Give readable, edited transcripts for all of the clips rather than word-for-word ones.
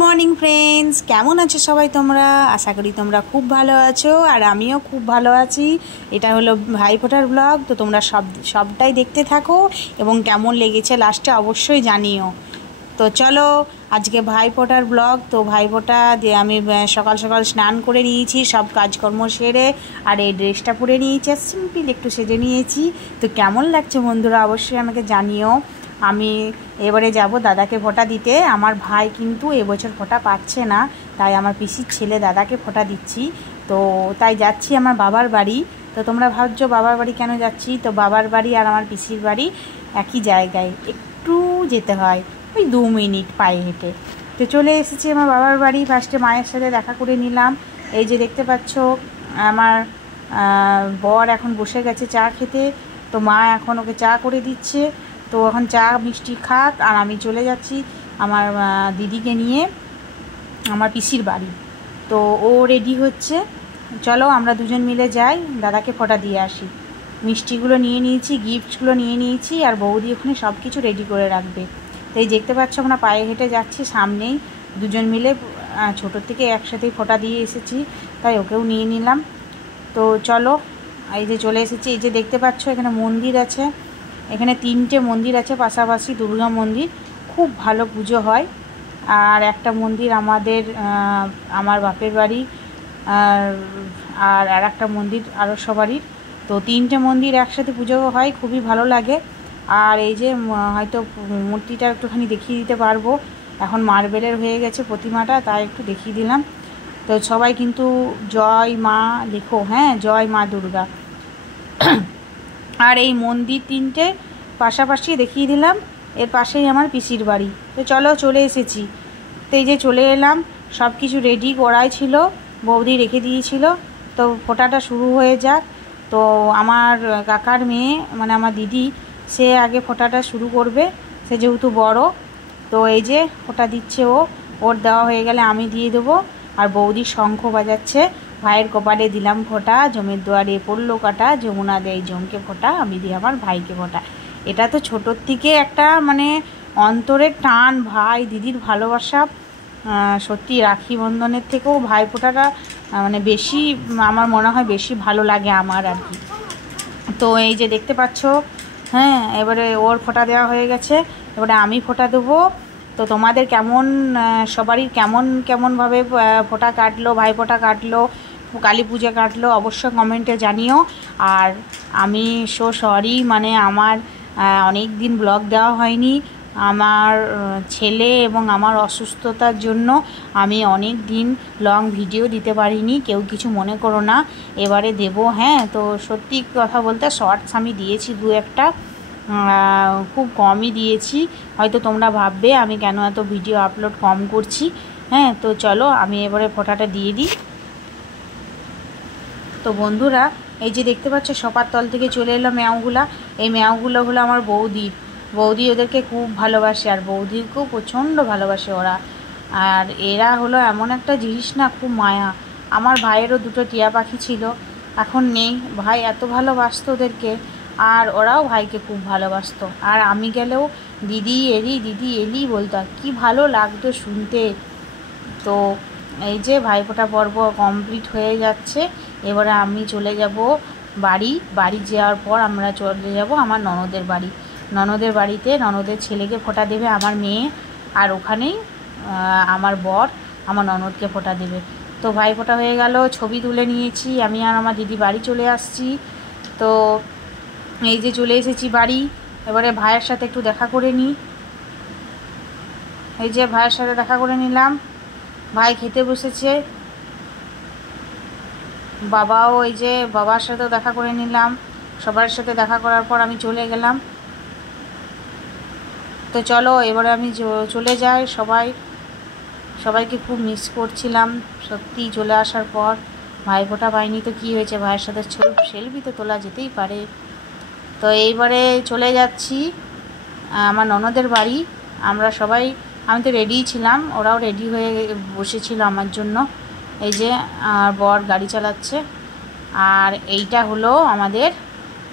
Morning friends, কেমন আছো সবাই তোমরা? আশা করি তোমরা খুব ভালো আছো আর আমিও খুব ভালো আছি। এটা হলো ভাইফোঁটার ব্লগ। তো তোমরা সবটাই দেখতে থাকো এবং কেমন লেগেছে লাস্টে অবশ্যই জানিও। তো চলো আজকে ভাইফোঁটার ব্লগ। তো ভাইফোঁটা দিয়ে আমি সকাল সকাল স্নান করে নিয়েছি, সব কাজকর্ম সেরে, আর এই ড্রেসটা পরে নিয়েছি, সিম্পল একটু সেজে নিয়েছি। তো কেমন লাগছে বন্ধুরা অবশ্যই আমাকে জানিও। আমি এবারে যাব দাদাকে ফোঁটা দিতে। আমার ভাই কিন্তু এবছর ফোঁটা পাচ্ছে না, তাই আমার পিসির ছেলে দাদাকে ফোঁটা দিচ্ছি। তো তাই যাচ্ছি আমার বাবার বাড়ি। তো তোমরা ভাবছো বাবার বাড়ি কেন যাচ্ছি? তো বাবার বাড়ি আর আমার পিসির বাড়ি একই জায়গায়, একটু যেতে হয়, ওই 2 মিনিট পায়ে হেঁটে। তো চলে এসেছি আমার বাবার বাড়ি। ফার্স্টে মায়ের সাথে দেখা করে নিলাম। এই যে দেখতে পাচ্ছ আমার বর এখন বসে গেছে চা খেতে। তো মা এখন ওকে চা করে দিচ্ছে। তো এখন চা মিষ্টি খাক, আর আমি চলে যাচ্ছি আমার দিদিকে নিয়ে আমার পিসির বাড়ি। তো ও রেডি হচ্ছে, চলো আমরা দুজন মিলে যাই, দাদাকে ফোঁটা দিয়ে আসি। মিষ্টিগুলো নিয়ে নিয়েছি, গিফটসগুলো নিয়ে নিয়েছি, আর বৌদি ওখানে সব কিছু রেডি করে রাখবে। তো এই দেখতে পাচ্ছ আমরা পায়ে হেঁটে যাচ্ছি, সামনেই দুজন মিলে ছোটোর থেকে একসাথেই ফোঁটা দিয়ে এসেছি, তাই ওকেও নিয়ে নিলাম। তো চলো এই যে চলে এসেছি। এই যে দেখতে পাচ্ছ এখানে মন্দির আছে, এখানে 3টে মন্দির আছে পাশাপাশি, দুর্গা মন্দির, খুব ভালো পুজো হয়। আর একটা মন্দির আমার বাপের বাড়ি, আর একটা মন্দির আরও সবারই। তো 3টে মন্দির একসাথে পুজো হয়, খুবই ভালো লাগে। আর এই যে হয়তো মূর্তিটা একটুখানি দেখিয়ে দিতে পারবো, এখন মার্বেলের হয়ে গেছে প্রতিমাটা, তাই একটু দেখিয়ে দিলাম। তো সবাই কিন্তু জয় মা লেখো, হ্যাঁ, জয় মা দুর্গা। আর এই মন্দির 3টে পাশাপাশি দেখিয়ে দিলাম, এর পাশেই আমার পিসির বাড়ি। তো চলো চলে এসেছি। তো এই যে চলে এলাম, সব কিছু রেডি করাই ছিল, বৌদি রেখে দিয়েছিল। তো ফোঁটাটা শুরু হয়ে যাক। তো আমার কাকার মেয়ে মানে আমার দিদি, সে আগে ফোঁটাটা শুরু করবে, সে যেহেতু বড়। তো এই যে ফোঁটা দিচ্ছে ও, ওর দেওয়া হয়ে গেলে আমি দিয়ে দেবো। আর বৌদি শঙ্খ বাজাচ্ছে, ভাইয়ের কপালে দিলাম ফোঁটা, জমের দুয়ারে পড়লো কাটা, যমুনা দেয় জমকে ফোঁটা, আমি দিই আমার ভাইকে ফোঁটা। এটা তো ছোটোর থেকে একটা মানে অন্তরের টান, ভাই দিদির ভালোবাসা। সত্যি রাখি বন্ধনের থেকেও ভাইফোঁটাটা মানে বেশি, আমার মনে হয় বেশি ভালো লাগে আমার আর কি। তো এই যে দেখতে পাচ্ছ, হ্যাঁ, এবারে ওর ফোঁটা দেওয়া হয়ে গেছে, এবারে আমি ফোঁটা দেবো। তো তোমাদের কেমন, সবারই কেমনভাবে ফোঁটা কাটলো, ভাইফোঁটা কাটলো, কালী পুজো কাটলো, অবশ্যই কমেন্টে জানিও। আর আমি সরি, মানে আমার অনেক দিন ব্লগ দেওয়া হয়নি। আমার ছেলে এবং আমার অসুস্থতার জন্য আমি অনেক দিন লং ভিডিও দিতে পারিনি, কেউ কিছু মনে করো না, এবারে দেব। হ্যাঁ, তো সত্যি কথা বলতে শর্টস আমি দিয়েছি 2-1টা, খুব কমই দিয়েছি। হয়তো তোমরা ভাববে আমি কেন এত ভিডিও আপলোড কম করছি। হ্যাঁ, তো চলো আমি এবারে ফোঁটাটা দিয়ে দিই। তো বন্ধুরা এই যে দেখতে পাচ্ছ সপার তল থেকে চলে এলো ম্যাওগুলা। এই ম্যাওগুলো হলো আমার বৌদি ওদেরকে খুব ভালোবাসে, আর বৌদিকেও প্রচণ্ড ভালোবাসে ওরা। আর এরা হলো এমন একটা জিনিস না, খুব মায়া। আমার ভাইয়েরও 2টো টিয়া পাখি ছিল, এখন নেই। ভাই এত ভালোবাসতো ওদেরকে, আর ওরাও ভাইকে খুব ভালোবাসতো। আর আমি গেলেও দিদি এলি বলতো, কি ভালো লাগতো শুনতে। তো এই যে ভাইফোঁটা পর্ব কমপ্লিট হয়ে যাচ্ছে, এবারে আমি চলে যাব বাড়ি যাওয়ার পর আমরা চলে যাব আমার ননদের বাড়িতে ননদের ছেলেকে ফোঁটা দেবে আমার মেয়ে, আর ওখানেই আমার বর আমার ননদকে ফোঁটা দেবে। তো ভাইফোঁটা হয়ে গেল, ছবি তুলে নিয়েছি, আমি আর আমার দিদি বাড়ি চলে আসছি। তো এই যে চলে এসেছি বাড়ি, এবারে ভাইয়ের সাথে একটু দেখা করে নিই। এই যে ভাইয়ের সাথে দেখা করে নিলাম, ভাই খেতে বসেছে, বাবাও, এই যে বাবার সাথেও দেখা করে নিলাম। সবার সাথে দেখা করার পর আমি চলে গেলাম। তো চলো এবারে আমি চলে যাই। সবাইকে খুব মিস করছিলাম সত্যি চলে আসার পর। ভাইফোঁটা পাইনি তো কী হয়েছে, ভাইয়ের সাথে সেলফি তো তোলা যেতেই পারে। তো এইবারে চলে যাচ্ছি আমার ননদের বাড়ি। আমি তো রেডিই ছিলাম, ওরাও রেডি হয়ে বসেছিল আমার জন্য। এই যে বর গাড়ি চালাচ্ছে। আর এইটা হলো আমাদের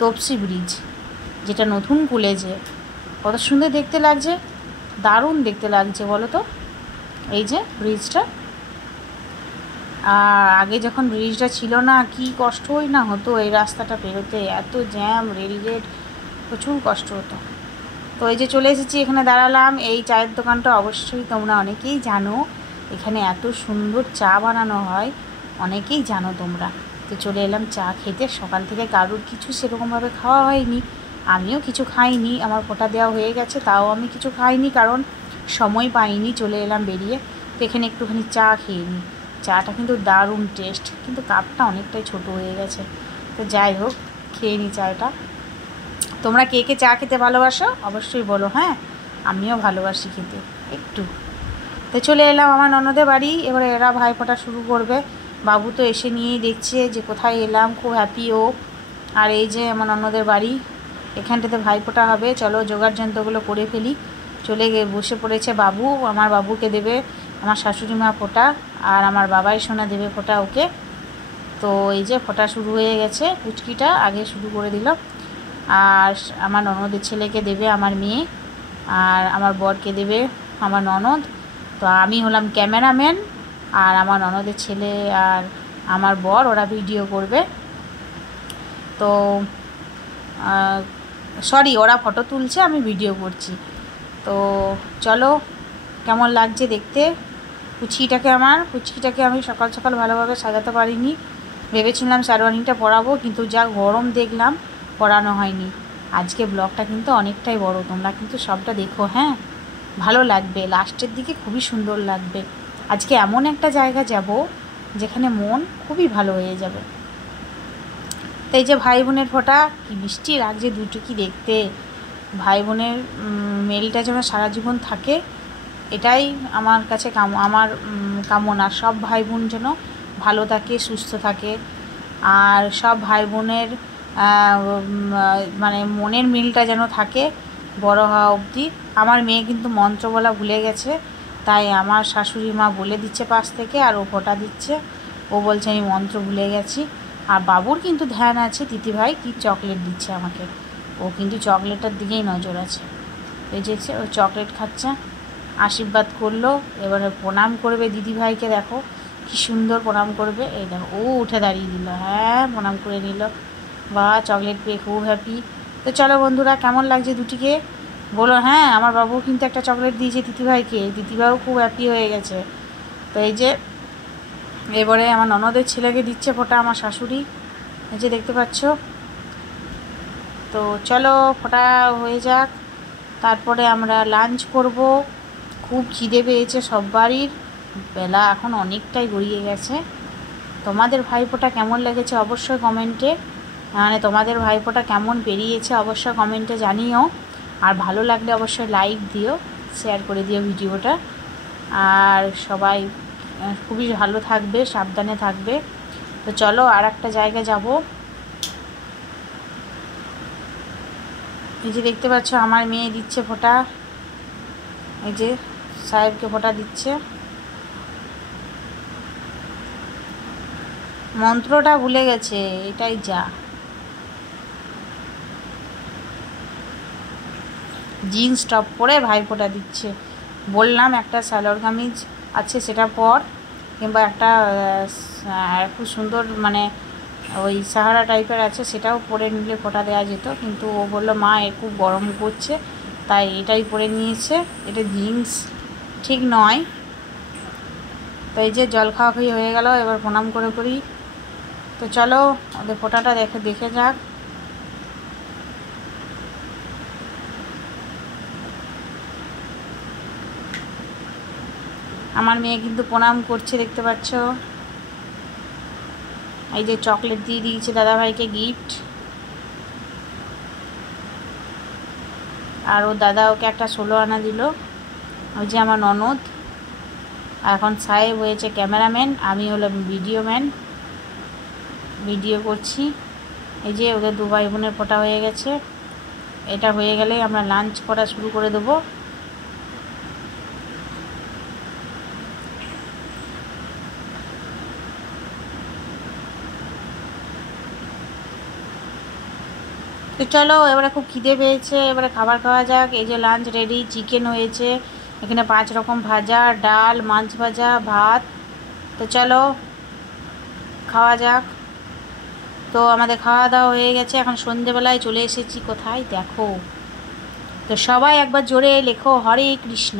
তপসি ব্রিজ, যেটা নতুন খুলেছে। কত সুন্দর দেখতে লাগছে, দারুণ দেখতে লাগছে বলো তো। এই যে ব্রিজটা। আর আগে যখন ব্রিজটা ছিল না কি কষ্টই না হতো এই রাস্তাটা পেরোতে, এত জ্যাম, রেলগেট, প্রচুর কষ্ট হতো। তো এই যে চলে এসেছি, এখানে দাঁড়ালাম। এই চায়ের দোকানটা অবশ্যই তোমরা অনেকেই জানো, এখানে এত সুন্দর চা বানানো হয়, অনেকেই জানো তোমরা। তো চলে এলাম চা খেতে। সকাল থেকে কারোর কিছু সেরকমভাবে খাওয়া হয়নি, আমিও কিছু খাইনি, আমার ফোঁটা দেওয়া হয়ে গেছে, তাও আমি কিছু খাইনি কারণ সময় পাইনি, চলে এলাম বেরিয়ে। তো এখানে একটুখানি চা খেয়ে নিই। চাটা কিন্তু দারুণ টেস্ট, কিন্তু কাপটা অনেকটাই ছোট হয়ে গেছে। তো যাই হোক, খেয়ে নিই চাটা। তোমরা কে কে চা খেতে ভালোবাসো অবশ্যই বলো। হ্যাঁ, আমিও ভালোবাসি খেতে একটু। তো চলে এলাম আমার ননদের বাড়ি। এবারে এরা ভাইফোঁটা শুরু করবে। বাবু তো এসে নিয়েই দেখছে যে কোথায় এলাম, খুব হ্যাপি ও। আর এই যে আমার ননদের বাড়ি, এখানটাতে ভাইফোঁটা হবে। চলো জোগাড় যন্ত্রগুলো করে ফেলি। চলে গিয়ে বসে পড়েছে বাবু। আমার বাবুকে দেবে আমার শাশুড়ি মা ফোঁটা, আর আমার বাবাই সোনা দেবে ফোঁটা ওকে। তো এই যে ফোঁটা শুরু হয়ে গেছে, পুচকিটা আগে শুরু করে দিল। আর আমার ননদের ছেলেকে দেবে আমার মেয়ে, আর আমার বরকে দেবে আমার ননদ। তো আমি হলাম ক্যামেরাম্যান, আর আমার ননদের ছেলে আর আমার বর ওরা ভিডিও করবে। তো সরি, ওরা ফটো তুলছে, আমি ভিডিও করছি। তো চলো, কেমন লাগছে দেখতে পুচকিটাকে আমি সকাল সকাল ভালোভাবে সাজাতে পারিনি। ভেবেছিলাম শেরওয়ানিটা পরাবো, কিন্তু যা গরম দেখলাম পরানো হয়নি। আজকে ব্লগটা কিন্তু অনেকটাই বড়, তোমরা কিন্তু সবটা দেখো। হ্যাঁ, ভালো লাগবে, লাস্টের দিকে খুবই সুন্দর লাগবে। আজকে এমন একটা জায়গা যাব যেখানে মন খুবই ভালো হয়ে যাবে। তো এই যে ভাই বোনের ফোঁটা, কি মিষ্টি লাগছে দুটো কি দেখতে। ভাই বোনের মেলটা যেন সারা জীবন থাকে, এটাই আমার কাছে আমার কামনা। সব ভাই বোন যেন ভালো থাকে, সুস্থ থাকে, আর সব ভাই বোনের মানে মনের মিলটা যেন থাকে বড় হওয়া অবধি। আমার মেয়ে কিন্তু মন্ত্র বলা ভুলে গেছে, তাই আমার শাশুড়ি মা বলে দিচ্ছে পাশ থেকে, আর ও ফোঁটা দিচ্ছে। ও বলছে আমি মন্ত্র ভুলে গেছি। আর বাবুর কিন্তু ধ্যান আছে দিদিভাই কি চকলেট দিচ্ছে আমাকে, ও কিন্তু চকলেটের দিকেই নজর আছে। এই যে ও চকলেট খাচ্ছে, আশীর্বাদ করলো। এবারে প্রণাম করবে দিদিভাইকে, দেখো কি সুন্দর প্রণাম করবে। এই দেখো ও উঠে দাঁড়িয়ে দিল, হ্যাঁ প্রণাম করে নিল। বা চকলেট পেয়ে খুব হ্যাপি। তো চলো বন্ধুরা, কেমন লাগছে দুটিকে বলো। হ্যাঁ, আমার বাবু কিন্তু একটা চকলেট দিয়েছে দিদিভাইকে, দিদিভাইও খুব হ্যাপি হয়ে গেছে। তো এই যে এবারে আমার ননদের ছেলেকে দিচ্ছে ফোঁটা আমার শাশুড়ি, এই যে দেখতে পাচ্ছ। তো চলো ফোঁটা হয়ে যাক, তারপরে আমরা লাঞ্চ করব। খুব খিদে পেয়েছে সব বাড়ির, বেলা এখন অনেকটাই গড়িয়ে গেছে। তোমাদের ভাইফোঁটা কেমন লেগেছে অবশ্যই কমেন্টে, মানে তোমাদের ভাইফোঁটা কেমন পেরিয়েছে অবশ্যই কমেন্টে জানিও। আর ভালো লাগলে অবশ্যই লাইক দিও, শেয়ার করে দিও ভিডিওটা। আর সবাই খুবই ভালো থাকবে, সাবধানে থাকবে। তো চলো আর একটা জায়গায় যাব। এই যে দেখতে পাচ্ছ আমার মেয়ে দিচ্ছে ফোঁটা, এই যে সাহেবকে ফোঁটা দিচ্ছে। মন্ত্রটা ভুলে গেছে, এটাই যা। জিন্স টপ পরে ভাইফোঁটা দিচ্ছে। বললাম একটা সালোয়ার কামিজ আছে সেটা পর, কিংবা একটা খুব সুন্দর মানে ওই সাহারা টাইপের আছে সেটাও পরে নিলে ফোঁটা দেওয়া যেত, কিন্তু ও বললো মা এ খুব গরম করছে, তাই এটাই পরে নিয়েছে। এটা জিন্স ঠিক নয়। তো এই যে জল খাওয়া খাওয়ি হয়ে গেল, এবার প্রণাম করে করি। তো চলো ওদের ফোঁটাটা দেখে যাক। আমার মেয়ে কিন্তু প্রণাম করছে দেখতে পাচ্ছ। এই যে চকলেট দিয়ে দিয়েছে দাদাভাইকে গিফট, আর ও দাদা ওকে একটা 16 আনা দিল। ওই যে আমার ননদ, এখন সাহেব হয়েছে ক্যামেরাম্যান, আমি হলাম ভিডিও করছি। এই যে ওদের দু ভাই বোনের ফোঁটা হয়ে গেছে, এটা হয়ে গেলেই আমরা লাঞ্চ করা শুরু করে দেবো। তো চলো এবারে খুব খিদে পেয়েছে, এবারে খাবার খাওয়া যাক। এই যে লাঞ্চ রেডি, চিকেন হয়েছে, এখানে 5 রকম ভাজা, ডাল, মাছ ভাজা, ভাত। তো চলো খাওয়া যাক। তো আমাদের খাওয়া দাওয়া হয়ে গেছে, এখন সন্ধেবেলায় চলে এসেছি কোথায় দেখো। তো সবাই একবার জোরে লেখো হরে কৃষ্ণ,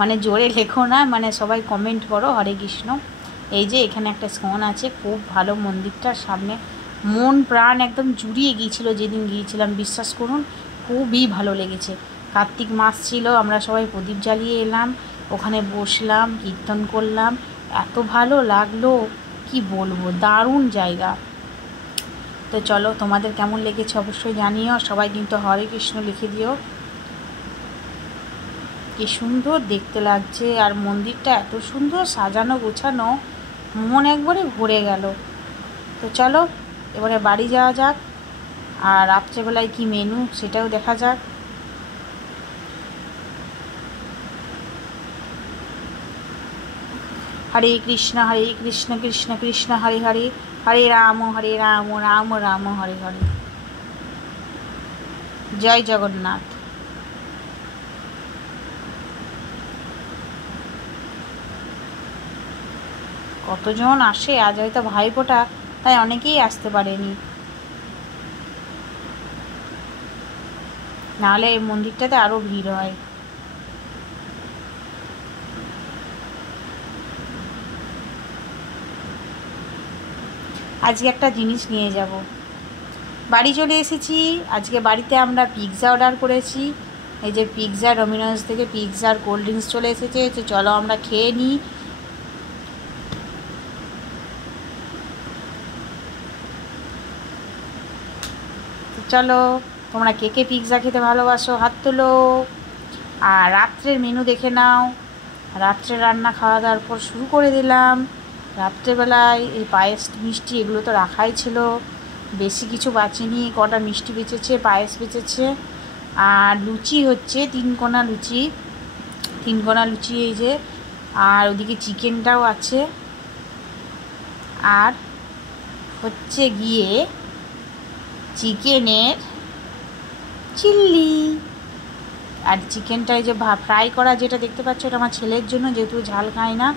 মানে জোরে লেখো না, মানে সবাই কমেন্ট করো হরে কৃষ্ণ। এই যে এখানে একটা স্কন আছে, খুব ভালো মন্দিরটার সামনে মন প্রাণ একদম জুড়িয়ে গিয়েছিল যেদিন গিয়েছিলাম, বিশ্বাস করুন খুবই ভালো লেগেছে। কার্তিক মাস ছিল, আমরা সবাই প্রদীপ জ্বালিয়ে এলাম, ওখানে বসলাম, কীর্তন করলাম, এত ভালো লাগলো কি বলবো, দারুণ জায়গা। তো চলো তোমাদের কেমন লেগেছে অবশ্যই জানিও, সবাই কিন্তু হরে কৃষ্ণ লিখে দিও। কি সুন্দর দেখতে লাগছে, আর মন্দিরটা এত সুন্দর সাজানো গোছানো, মন একবারে ভরে গেল। তো চলো এবারে বাড়ি যাওয়া যাক, আর রাত্রেবেলায় কি মেনু সেটাও দেখা যাক। হরে কৃষ্ণ কৃষ্ণ কৃষ্ণ হরে হরে, হরে রাম রাম রাম হরে হরে। জয় জগন্নাথ। কতজন আসে, আজ হয়তো ভাইফোঁটা, তাই অনেকেই আসতে পারেনি, নাহলে এই মন্দিরটাতে আরও ভিড় হয়। আজকে একটা জিনিস নিয়ে যাব, বাড়ি চলে এসেছি। আজকে বাড়িতে আমরা পিৎজা অর্ডার করেছি, এই যে পিৎজা, ডোমিনোস থেকে পিৎজা আর কোল্ড ড্রিঙ্কস চলে এসেছে। তো চলো আমরা খেয়ে নিই। চলো তোমরা কে কে পিৎজা খেতে ভালোবাসো হাত তোলো, আর রাত্রের মেনু দেখে নাও। রাত্রে রান্না খাওয়া দাওয়ার পর শুরু করে দিলাম। রাত্রেবেলায় এই পায়েস মিষ্টি এগুলো তো রাখাই ছিল, বেশি কিছু বাঁচিনি, কটা মিষ্টি বেঁচেছে, পায়েস বেঁচেছে, আর লুচি হচ্ছে 3 কোনা লুচি, 3 কোনা লুচি এই যে, আর ওদিকে চিকেনটাও আছে, আর হচ্ছে গিয়ে চিকেনের চিল্লি। আর চিকেনটা এই যে ফ্রাই করা যেটা দেখতে পাচ্ছ, এটা আমার ছেলের জন্য, যেহেতু ঝাল খায় না।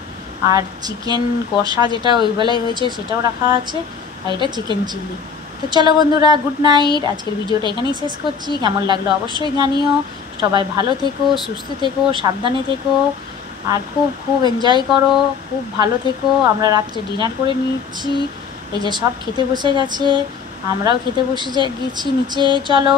আর চিকেন কষা যেটা ওই বেলায় হয়েছে সেটাও রাখা আছে, আর এটা চিকেন চিল্লি। তো চলো বন্ধুরা, গুড নাইট। আজকের ভিডিওটা এখানেই শেষ করছি, কেমন লাগলো অবশ্যই জানিও। সবাই ভালো থেকো, সুস্থ থেকো, সাবধানে থেকো, আর খুব খুব এনজয় করো, খুব ভালো থেকো। আমরা রাত্রে ডিনার করে নিচ্ছি, এই যে সব খেতে বসে গেছে, আমরাও খেতে বসে গেছি নিচে। চলো।